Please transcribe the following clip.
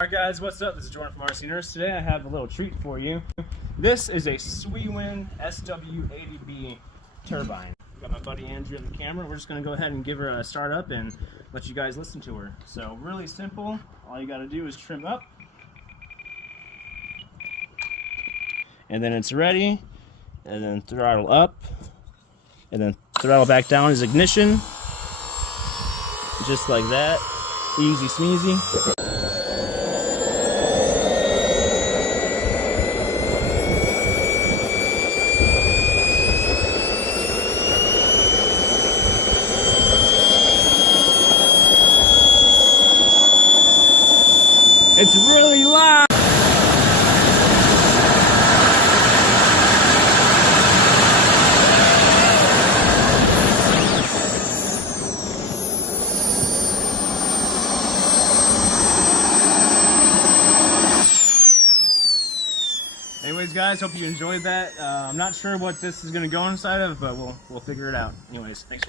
Alright guys, what's up? This is Jordan from RC Nurse. Today I have a little treat for you. This is a Swiwin SW80B turbine. Got my buddy Andrew on the camera. We're just going to go ahead and give her a start up and let you guys listen to her. So really simple. All you got to do is trim up. And then it's ready. And then throttle up. And then throttle back down is ignition. Just like that. Easy smeezy. It's really loud! Anyways guys, hope you enjoyed that. I'm not sure what this is going to go inside of, but we'll figure it out. Anyways, thanks for watching.